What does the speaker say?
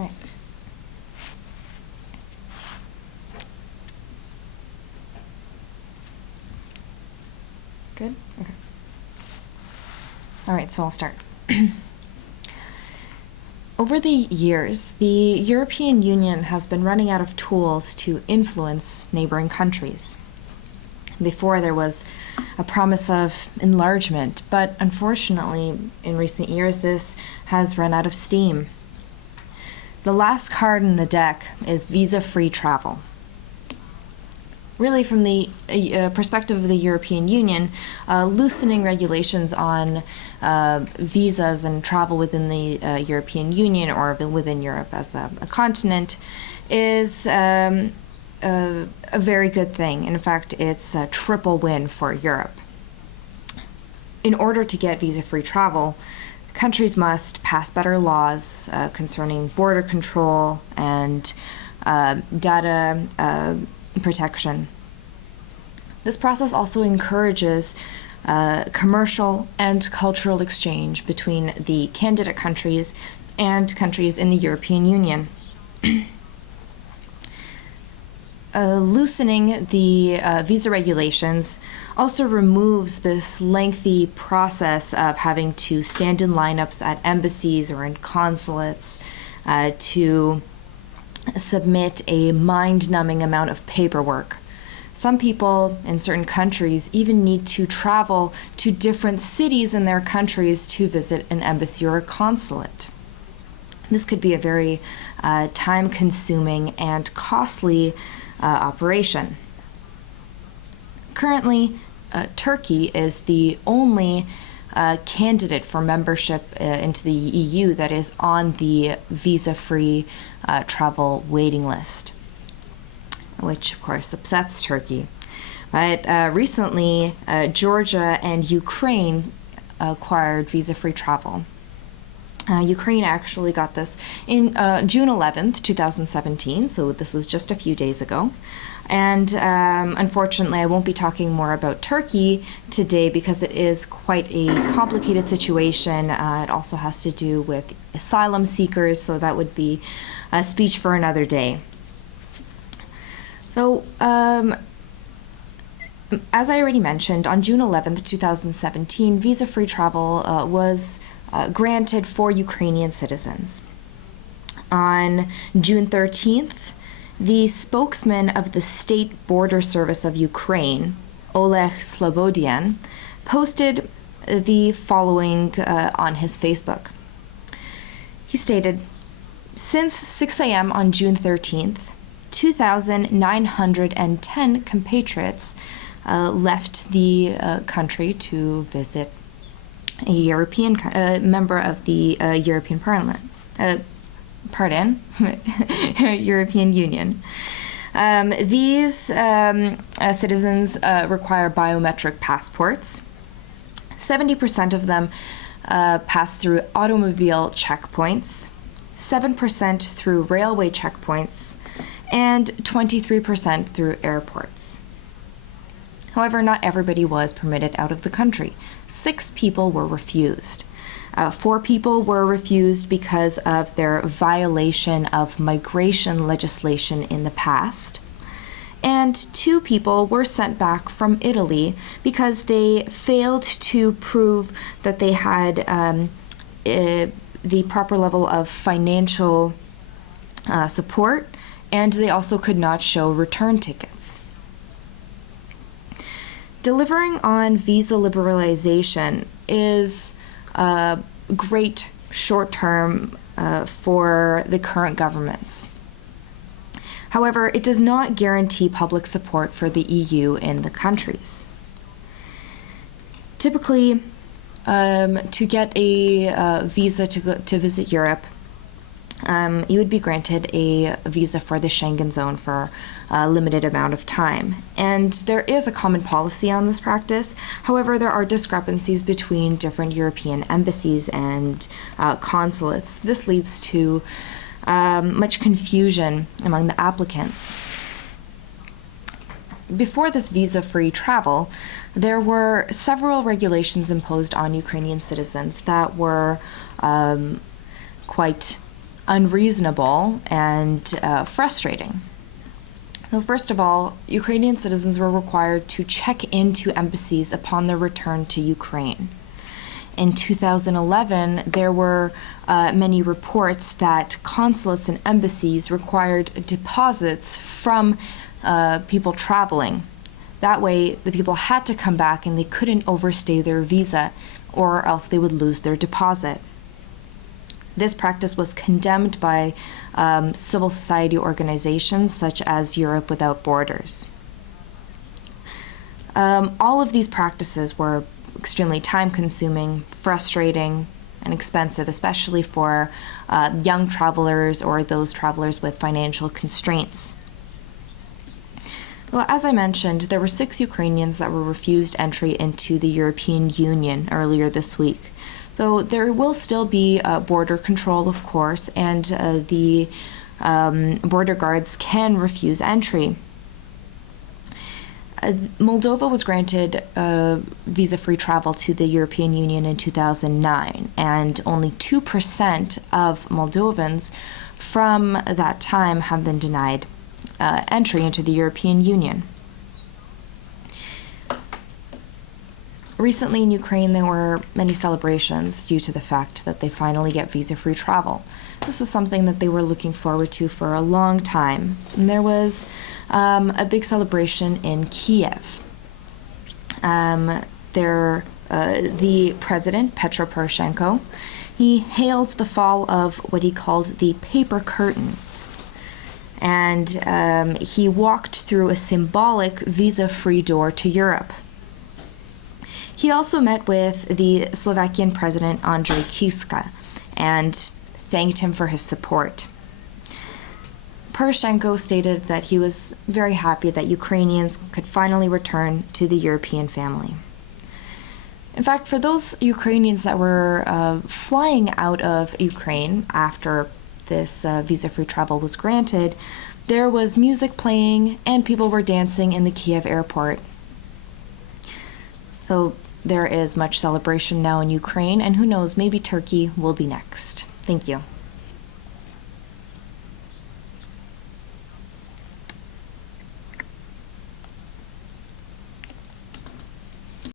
All right. Good? Okay. All right, so I'll start. Over the years, the European Union has been running out of tools to influence neighboring countries. Before, there was a promise of enlargement, but unfortunately, in recent years, this has run out of steam. The last card in the deck is visa-free travel. Really, from the perspective of the European Union, loosening regulations on visas and travel within the European Union or within Europe as a continent is a very good thing. In fact, it's a triple win for Europe. In order to get visa-free travel, countries must pass better laws concerning border control and data protection. This process also encourages commercial and cultural exchange between the candidate countries and countries in the European Union. Loosening the visa regulations also removes this lengthy process of having to stand in lineups at embassies or in consulates to submit a mind-numbing amount of paperwork. Some people in certain countries even need to travel to different cities in their countries to visit an embassy or a consulate. This could be a very time-consuming and costly operation. Currently, Turkey is the only candidate for membership into the EU that is on the visa-free travel waiting list, which of course upsets Turkey. But recently, Georgia and Ukraine acquired visa-free travel. Ukraine actually got this in June 11th, 2017, so this was just a few days ago. And unfortunately, I won't be talking more about Turkey today because it is quite a complicated situation. It also has to do with asylum seekers, so that would be a speech for another day. So, as I already mentioned, on June 11th, 2017, visa-free travel was granted for Ukrainian citizens. On June 13th, the spokesman of the State Border Service of Ukraine, Oleh Slobodian, posted the following on his Facebook. He stated, "Since 6 a.m. on June 13th, 2,910 compatriots left the country to visit a European member of the European Parliament. European Union. These citizens require biometric passports. 70% of them pass through automobile checkpoints, 7% through railway checkpoints, and 23% through airports. However, not everybody was permitted out of the country. 6 people were refused. 4 people were refused because of their violation of migration legislation in the past. And 2 people were sent back from Italy because they failed to prove that they had the proper level of financial support, and they also could not show return tickets. Delivering on visa liberalization is great short-term for the current governments. However, it does not guarantee public support for the EU in the countries. Typically, to get a visa to visit Europe, you would be granted a visa for the Schengen zone for a limited amount of time. And there is a common policy on this practice. However, there are discrepancies between different European embassies and consulates. This leads to much confusion among the applicants. Before this visa-free travel, there were several regulations imposed on Ukrainian citizens that were quite unreasonable and frustrating. So first of all, Ukrainian citizens were required to check into embassies upon their return to Ukraine. In 2011, there were many reports that consulates and embassies required deposits from people traveling. That way, the people had to come back and they couldn't overstay their visa, or else they would lose their deposit. This practice was condemned by civil society organizations such as Europe Without Borders. All of these practices were extremely time-consuming, frustrating, and expensive, especially for young travelers or those travelers with financial constraints. Well, as I mentioned, there were 6 Ukrainians that were refused entry into the European Union earlier this week. So there will still be border control, of course, and the border guards can refuse entry. Moldova was granted visa-free travel to the European Union in 2009, and only 2% of Moldovans from that time have been denied entry into the European Union. Recently in Ukraine, there were many celebrations due to the fact that they finally get visa-free travel. This was something that they were looking forward to for a long time. And there was a big celebration in Kiev. The president, Petro Poroshenko, he hailed the fall of what he calls the paper curtain. And he walked through a symbolic visa-free door to Europe. He also met with the Slovakian president, Andrej Kiska, and thanked him for his support. Poroshenko stated that he was very happy that Ukrainians could finally return to the European family. In fact, for those Ukrainians that were flying out of Ukraine after this visa-free travel was granted, there was music playing and people were dancing in the Kiev airport. So there is much celebration now in Ukraine, and who knows, maybe Turkey will be next. Thank you.